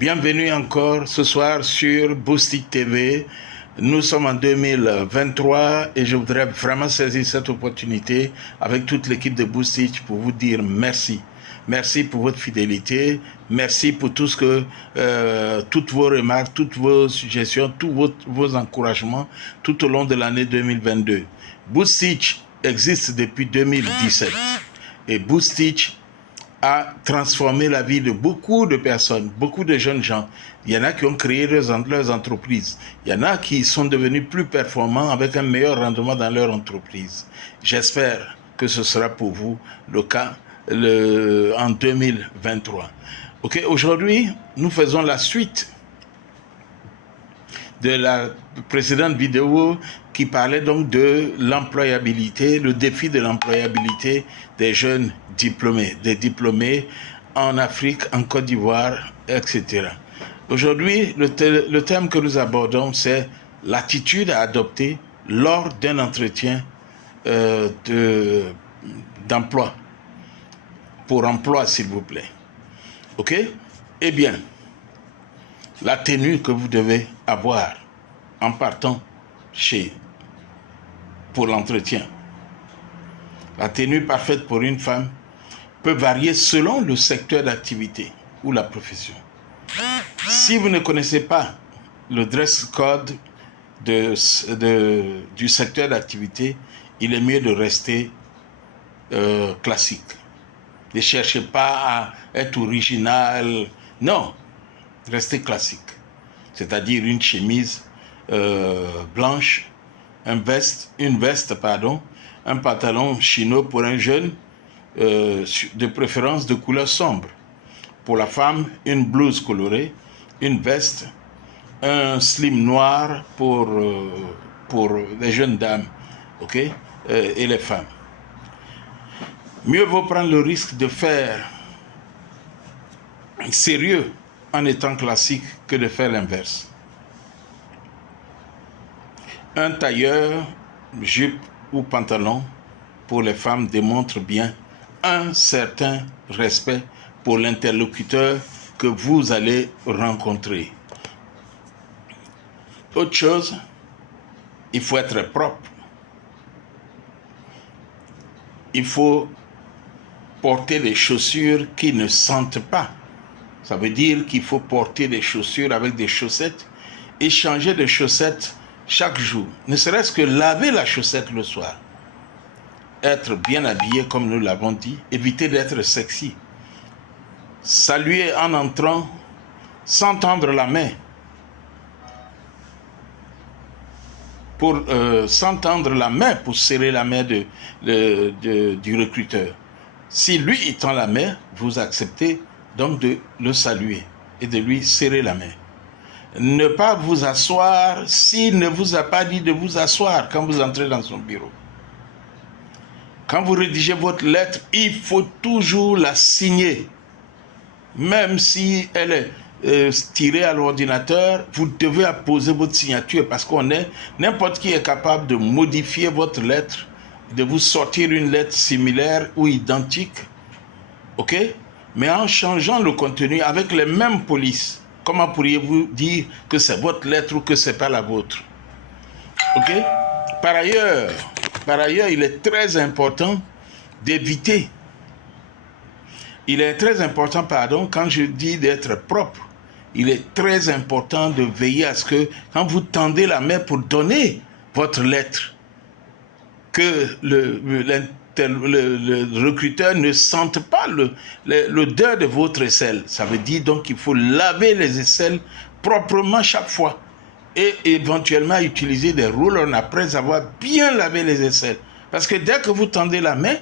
Bienvenue encore ce soir sur Boostic TV. Nous sommes en 2023 et je voudrais vraiment saisir cette opportunité avec toute l'équipe de Boostic pour vous dire merci. Merci pour votre fidélité, merci pour tout ce que, toutes vos remarques, toutes vos suggestions, tous vos encouragements tout au long de l'année 2022. Boostic existe depuis 2017 et Boostic a transformé la vie de beaucoup de personnes, beaucoup de jeunes gens. Il y en a qui ont créé leurs entreprises. Il y en a qui sont devenus plus performants avec un meilleur rendement dans leur entreprise. J'espère que ce sera pour vous le cas en 2023. Ok, aujourd'hui, nous faisons la suite de la précédente vidéo qui parlait donc de l'employabilité, le défi de l'employabilité des jeunes diplômés, des diplômés en Afrique, en Côte d'Ivoire, etc. Aujourd'hui, le thème que nous abordons, c'est l'attitude à adopter lors d'un entretien d'emploi, pour emploi s'il vous plaît. Ok? Eh bien, la tenue que vous devez avoir en partant pour l'entretien. La tenue parfaite pour une femme peut varier selon le secteur d'activité ou la profession. Si vous ne connaissez pas le dress code du secteur d'activité, il est mieux de rester classique. Ne cherchez pas à être original. Non, restez classique. C'est-à-dire une chemise blanche, une veste, un pantalon chino pour un jeune, de préférence de couleur sombre. Pour la femme, une blouse colorée, une veste, un slim noir pour les jeunes dames, ok, et les femmes. Mieux vaut prendre le risque de faire sérieux en étant classique que de faire l'inverse. Un tailleur, jupe ou pantalon pour les femmes démontre bien un certain respect pour l'interlocuteur que vous allez rencontrer. Autre chose, il faut être propre. Il faut porter des chaussures qui ne sentent pas. Ça veut dire qu'il faut porter des chaussures avec des chaussettes et changer de chaussettes chaque jour. Ne serait-ce que laver la chaussette le soir. Être bien habillé comme nous l'avons dit. Éviter d'être sexy. Saluer en entrant sans tendre la main. Sans tendre la main pour serrer la main du recruteur. Si lui il tend la main, vous acceptez donc de le saluer et de lui serrer la main. Ne pas vous asseoir s'il ne vous a pas dit de vous asseoir quand vous entrez dans son bureau. Quand vous rédigez votre lettre, il faut toujours la signer. Même si elle est tirée à l'ordinateur, vous devez apposer votre signature parce n'importe qui est capable de modifier votre lettre, de vous sortir une lettre similaire ou identique. Ok? Mais en changeant le contenu avec les mêmes polices, comment pourriez-vous dire que c'est votre lettre ou que ce n'est pas la vôtre? Ok? Par ailleurs, il est très important d'éviter. Il est très important, quand je dis d'être propre, il est très important de veiller à ce que, quand vous tendez la main pour donner votre lettre, que le recruteur ne sente pas l'odeur de votre aisselle. Ça veut dire donc qu'il faut laver les aisselles proprement chaque fois et éventuellement utiliser des roll-on après avoir bien lavé les aisselles. Parce que dès que vous tendez la main,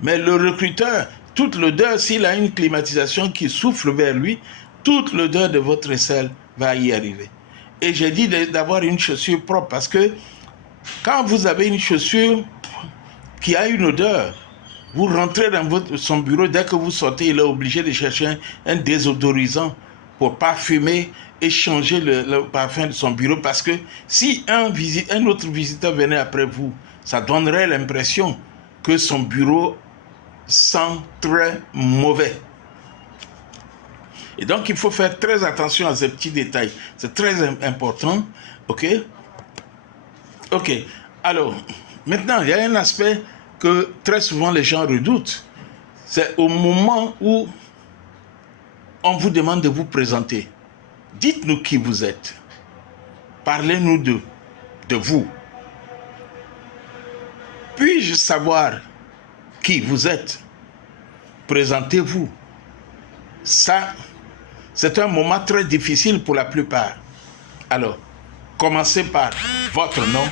mais le recruteur, toute l'odeur, s'il a une climatisation qui souffle vers lui, toute l'odeur de votre aisselle va y arriver. Et j'ai dit d'avoir une chaussure propre parce que quand vous avez une chaussure qui a une odeur, vous rentrez dans son bureau, dès que vous sortez, il est obligé de chercher un désodorisant pour parfumer et changer le parfum de son bureau parce que si un autre visiteur venait après vous, ça donnerait l'impression que son bureau sent très mauvais. Et donc, il faut faire très attention à ces petits détails. C'est très important. OK? OK. Alors, maintenant, il y a un aspect que très souvent les gens redoutent. C'est au moment où on vous demande de vous présenter. Dites-nous qui vous êtes. Parlez-nous de vous. Puis-je savoir qui vous êtes? Présentez-vous. Ça, c'est un moment très difficile pour la plupart. Alors, commencez par votre nom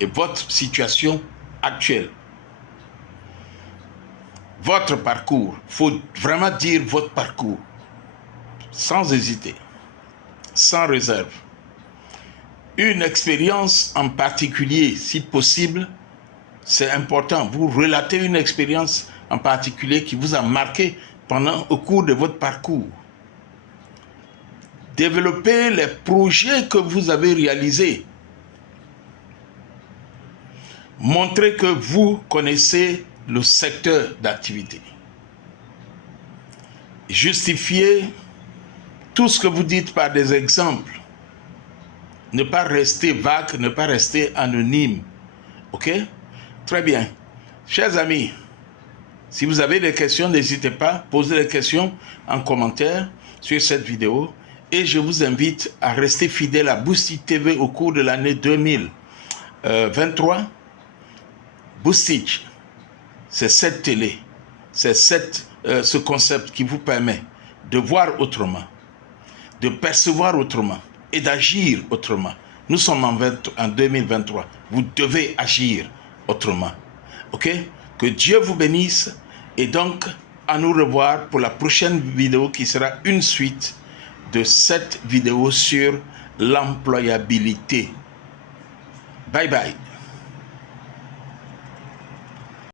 et votre situation actuelle. Votre parcours. Il faut vraiment dire votre parcours. Sans hésiter. Sans réserve. Une expérience en particulier, si possible, c'est important. Vous relatez une expérience en particulier qui vous a marqué au cours de votre parcours. Développez les projets que vous avez réalisés. Montrez que vous connaissez le secteur d'activité. Justifiez tout ce que vous dites par des exemples. Ne pas rester vague, ne pas rester anonyme. OK? Très bien. Chers amis, si vous avez des questions, n'hésitez pas, posez les questions en commentaire sur cette vidéo. Et je vous invite à rester fidèle à Boosty TV au cours de l'année 2023. Boosty, c'est cette télé, c'est ce concept qui vous permet de voir autrement, de percevoir autrement et d'agir autrement. Nous sommes en 2023. Vous devez agir autrement. OK? Que Dieu vous bénisse et donc à nous revoir pour la prochaine vidéo qui sera une suite de cette vidéo sur l'employabilité. Bye bye.